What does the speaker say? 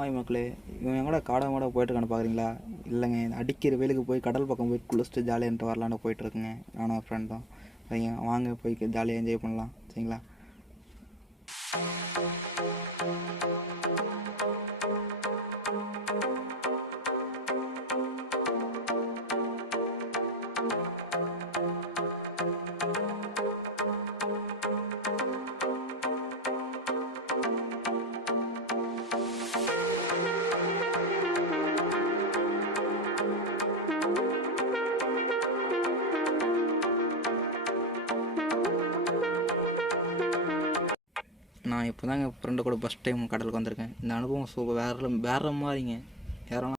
Hi மக்களே, இவன் என் கூட காடை மாட போயிட்டுருக்கான்னு பார்க்குறீங்களா? இல்லைங்க, அடிக்கிற வெயிலுக்கு போய் கடல் பக்கம் போய் குளிச்சுட்டு ஜாலியாக வரலான்னு போயிட்டுருக்குங்க. நானும் ஃப்ரெண்டும். சரிங்க, வாங்க போய் ஜாலியாக என்ஜாய் பண்ணலாம். சரிங்களா? நான் இப்போ தாங்க ஃப்ரெண்டு கூட ஃபஸ்ட் டைம் கடலுக்கு வந்திருக்கேன். இந்த அனுபவம் வேறு வேறு மாதிரிங்க. யாரெல்லாம்